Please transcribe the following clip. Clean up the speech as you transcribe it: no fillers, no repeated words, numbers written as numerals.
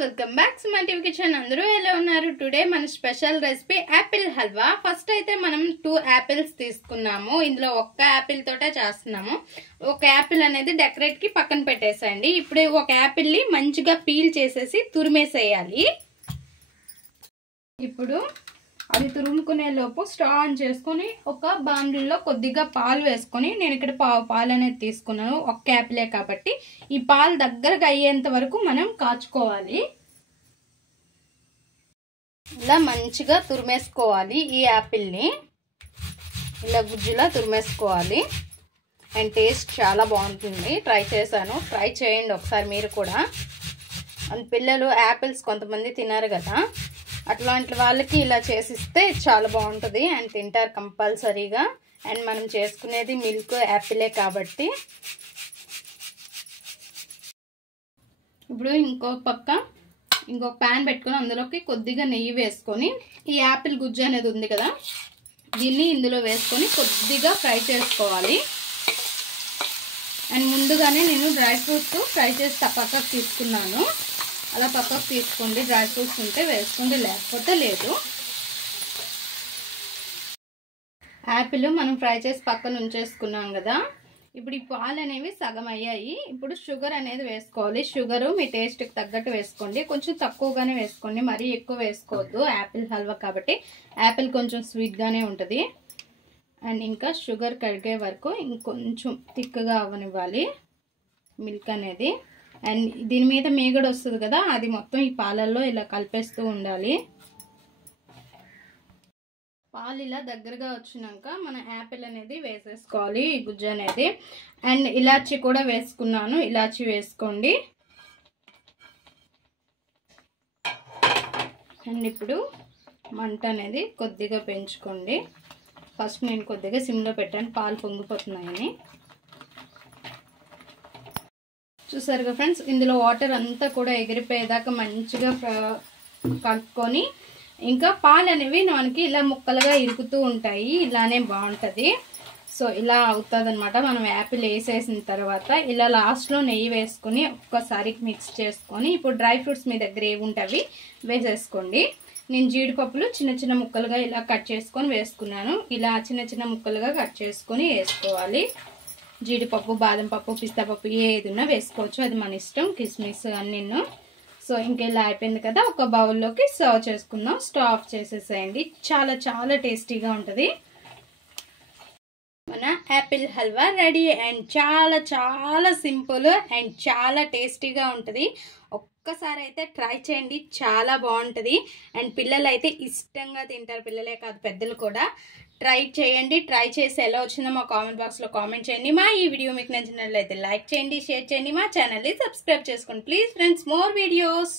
Welcome back to my TV kitchen. అందరూ ఎలా ఉన్నారు? టుడే మన special recipe Apple halwa. First అయితే మనం 2 యాపిల్స్ తీసుకున్నాము. ఇందులో ఒక్క యాపిల్ తోటే చేస్తున్నాము. ఒక యాపిల్ అనేది డెకరేట్ కి పక్కన పెట్టేసేయండి. ఇప్పుడు ఒక యాపిల్ ని మంచిగా పీల్ చేసేసి తురిమేసేయాలి. ఇప్పుడు అది తురుముకునే లోపు స్టవ్ ఆన్ చేసుకుని ఒక బాండిల్లో కొద్దిగా పాలు వేసుకొని, నేను ఇక్కడ పాలు అనేది తీసుకున్నాను, ఒక యాపిలే కాబట్టి ఈ పాలు దగ్గరకు అయ్యేంత వరకు మనం కాచుకోవాలి. ఇలా మంచిగా తురిమేసుకోవాలి. ఈ యాపిల్ని ఇలా గుజ్జులా తురిమేసుకోవాలి. అండ్ టేస్ట్ చాలా బాగుంటుంది. ట్రై చేశాను, ట్రై చేయండి ఒకసారి మీరు కూడా. అండ్ పిల్లలు యాపిల్స్ కొంతమంది తినారు కదా, అట్లాంటి వాళ్ళకి ఇలా చేసిస్తే చాలా బాగుంటుంది అండ్ తింటారు కంపల్సరీగా. అండ్ మనం చేసుకునేది మిల్క్ యాపిలే కాబట్టి. ఇప్పుడు ఇంకొక ప్యాన్ పెట్టుకొని అందులోకి కొద్దిగా నెయ్యి వేసుకొని ఈ యాపిల్ గుజ్జు అనేది ఉంది కదా, దీన్ని ఇందులో వేసుకొని కొద్దిగా ఫ్రై చేసుకోవాలి. అండ్ ముందుగానే నేను డ్రై ఫ్రూట్స్ ఫ్రై చేసి పక్కకు తీసుకున్నాను. అలా పక్కకు తీసుకోండి. డ్రై ఫ్రూట్స్ ఉంటే వేసుకోండి, లేకపోతే లేదు. యాపిల్ మనం ఫ్రై చేసి పక్కన ఉంచేసుకున్నాం కదా. ఇప్పుడు ఈ పాలు అనేవి సగం అయ్యాయి. ఇప్పుడు షుగర్ అనేది వేసుకోవాలి. షుగర్ మీ టేస్ట్కి తగ్గట్టు వేసుకోండి. కొంచెం తక్కువగానే వేసుకోండి, మరీ ఎక్కువ వేసుకోవద్దు. యాపిల్ హల్వా కాబట్టి యాపిల్ కొంచెం స్వీట్గానే ఉంటుంది. అండ్ ఇంకా షుగర్ కరిగే వరకు ఇంకొంచెం థిక్గా అవ్వనివ్వాలి మిల్క్ అనేది. అండ్ దీని మీద మేగడ వస్తుంది కదా, అది మొత్తం ఈ పాలల్లో ఇలా కలిపేస్తూ ఉండాలి. పాలు ఇలా దగ్గరగా వచ్చినాక మన యాపిల్ అనేది వేసేసుకోవాలి, ఈ గుజ్జు అనేది. అండ్ ఇలాచి కూడా వేసుకున్నాను, ఇలాచి వేసుకోండి. అండ్ ఇప్పుడు మంట అనేది కొద్దిగా పెంచుకోండి. ఫస్ట్ నేను కొద్దిగా సిమ్లో పెట్టాను, పాలు పొంగిపోతున్నాయని. చూసారుగా ఫ్రెండ్స్, ఇందులో వాటర్ అంతా కూడా ఎగిరిపోయేదాకా మంచిగా కలుపుకొని, ఇంకా పాలు అనేవి మనకి ఇలా ముక్కలుగా ఇరుకుతూ ఉంటాయి. ఇలానే బాగుంటుంది. సో ఇలా అవుతుంది అనమాట. మనం యాపిల్ వేసేసిన తర్వాత ఇలా లాస్ట్లో నెయ్యి వేసుకొని ఒక్కసారి మిక్స్ చేసుకొని, ఇప్పుడు డ్రై ఫ్రూట్స్ మీ దగ్గర ఏవి ఉంటాయి వేసేసుకోండి. నేను జీడిపప్పులు చిన్న చిన్న ముక్కలుగా ఇలా కట్ చేసుకొని వేసుకున్నాను. ఇలా చిన్న చిన్న ముక్కలుగా కట్ చేసుకొని వేసుకోవాలి. జీడిపప్పు, బాదం పప్పు, పిస్తా పప్పు ఏది ఉన్నా వేసుకోవచ్చు, అది మన ఇష్టం. కిస్మిస్ అన్నీ. సో ఇంకెలా అయిపోయింది కదా, ఒక బౌల్లోకి సర్వ్ చేసుకుందాం. స్టవ్ ఆఫ్ చేసేసేయండి. చాలా చాలా టేస్టీగా ఉంటుంది. మన యాపిల్ హల్వా రెడీ. అండ్ చాలా చాలా సింపుల్ అండ్ చాలా టేస్టీగా ఉంటుంది. ఒక్కసారి అయితే ట్రై చేయండి, చాలా బాగుంటుంది. అండ్ పిల్లలు అయితే ఇష్టంగా తింటారు, పిల్లలే కాదు పెద్దలు కూడా. ట్రై చేయండి. ట్రై చేసి ఎలా వచ్చిందో మా కామెంట్ బాక్స్లో కామెంట్ చేయండి. మా ఈ వీడియో మీకు నచ్చినట్లయితే లైక్ చేయండి, షేర్ చేయండి, మా ఛానల్ని సబ్స్క్రైబ్ చేసుకోండి ప్లీజ్ ఫ్రెండ్స్. More videos.